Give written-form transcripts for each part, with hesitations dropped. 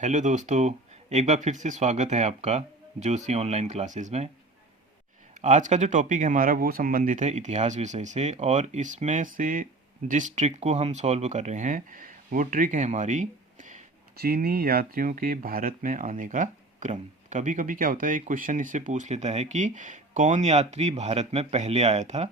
Hello दोस्तों, एक बार फिर से स्वागत है आपका जोशी ऑनलाइन क्लासेस में। आज का जो टॉपिक है हमारा वो संबंधित है इतिहास विषय से, और इसमें से जिस ट्रिक को हम सॉल्व कर रहे हैं वो ट्रिक है हमारी चीनी यात्रियों के भारत में आने का क्रम। कभी कभी क्या होता है, एक क्वेश्चन इससे पूछ लेता है कि कौन यात्री भारत में पहले आया था।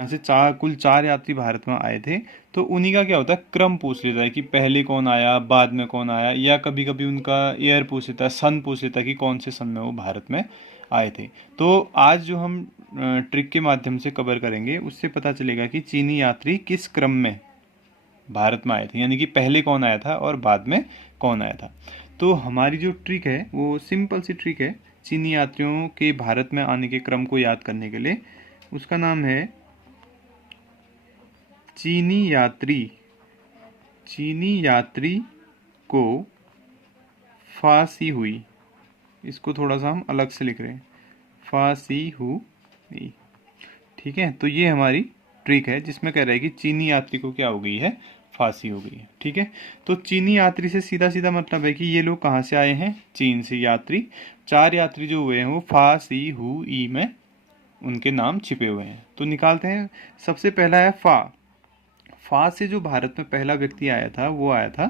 ऐसे कुल चार यात्री भारत में आए थे, तो उन्हीं का क्या होता है क्रम पूछ लेता है कि पहले कौन आया, बाद में कौन आया, या कभी कभी उनका ईयर पूछ लेता है, सन पूछ लेता है कि कौन से सन में वो भारत में आए थे। तो आज जो हम ट्रिक के माध्यम से कवर करेंगे उससे पता चलेगा कि चीनी यात्री किस क्रम में भारत में आए थे, यानी कि पहले कौन आया था और बाद में कौन आया था। तो हमारी जो ट्रिक है वो सिंपल सी ट्रिक है चीनी यात्रियों के भारत में आने के क्रम को याद करने के लिए। उसका नाम है चीनी यात्री को फांसी हुई। इसको थोड़ा सा हम अलग से लिख रहे हैं, फांसी हुई। ठीक है, तो ये हमारी ट्रिक है जिसमें कह रहा है कि चीनी यात्री को क्या हो गई है, फांसी हो गई है। ठीक है, तो चीनी यात्री से सीधा सीधा मतलब है कि ये लोग कहाँ से आए हैं, चीन से। यात्री, चार यात्री जो हुए हैं वो फांसी हुई में उनके नाम छिपे हुए हैं। तो निकालते हैं। सबसे पहला है फा से जो भारत में पहला व्यक्ति आया था वो आया था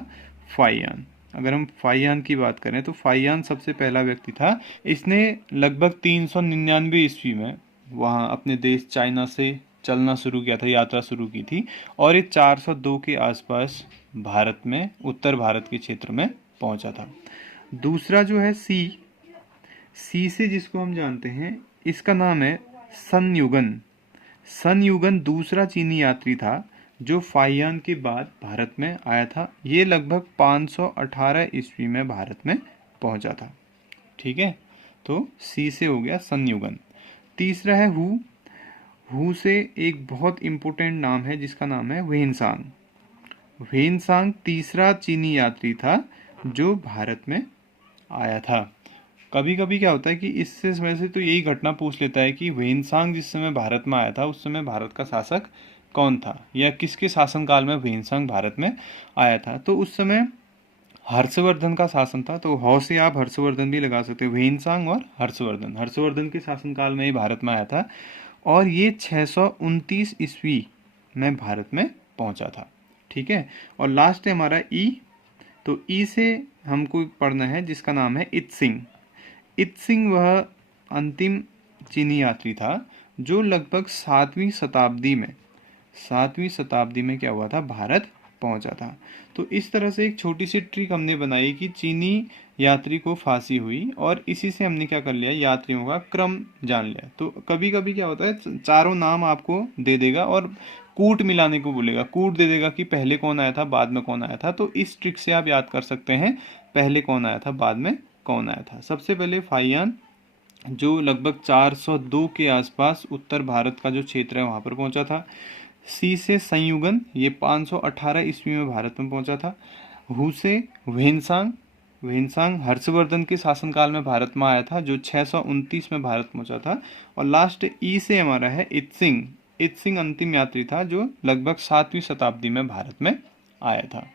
फाइयान। अगर हम फाइयान की बात करें तो फाइयान सबसे पहला व्यक्ति था। इसने लगभग 399 ईस्वी में वहाँ अपने देश चाइना से चलना शुरू किया था, यात्रा शुरू की थी, और ये 402 के आसपास भारत में, उत्तर भारत के क्षेत्र में पहुंचा था। दूसरा जो है सी से जिसको हम जानते हैं, इसका नाम है सन युगन दूसरा चीनी यात्री था जो फाइयान के बाद भारत में आया था। ये लगभग 518 ईस्वी में भारत में पहुंचा था। ठीक है, तो सी से हो गया संयुगन। तीसरा है हु से एक बहुत इम्पोर्टेंट नाम है जिसका नाम है वेनसांग तीसरा चीनी यात्री था जो भारत में आया था। कभी कभी क्या होता है कि इससे समय से तो यही घटना पूछ लेता है कि वेनसांग जिस समय भारत में आया था उस समय भारत का शासक कौन था, या किसके शासनकाल में वेनसांग भारत में आया था। तो उस समय हर्षवर्धन का शासन था, तो हौ से आप हर्षवर्धन भी लगा सकते हो। वेनसांग और हर्षवर्धन के शासनकाल में ही भारत में आया था, और ये 629 ईस्वी में भारत में पहुंचा था। ठीक है, और लास्ट है हमारा तो ई से हमको पढ़ना है जिसका नाम है इत्सिंग वह अंतिम चीनी यात्री था जो लगभग 7वीं शताब्दी में क्या हुआ था, भारत पहुंचा था। तो इस तरह से एक छोटी सी ट्रिक हमने बनाई कि चीनी यात्री को फांसी हुई, और इसी से हमने क्या कर लिया, यात्रियों का क्रम जान लिया। तो कभी कभी क्या होता है, चारों नाम आपको दे देगा और कूट मिलाने को बोलेगा, कूट दे देगा कि पहले कौन आया था, बाद में कौन आया था। तो इस ट्रिक से आप याद कर सकते हैं पहले कौन आया था, बाद में कौन आया था। सबसे पहले फाइयान जो लगभग 402 के आसपास उत्तर भारत का जो क्षेत्र है वहां पर पहुंचा था। सी से संयुगन, ये 518 ईस्वी में भारत में पहुंचा था। हु से वेनसांग हर्षवर्धन के शासनकाल में भारत में आया था जो 629 में भारत पहुंचा था। और लास्ट ई से हमारा है इत्सिंग अंतिम यात्री था जो लगभग 7वीं शताब्दी में भारत में आया था।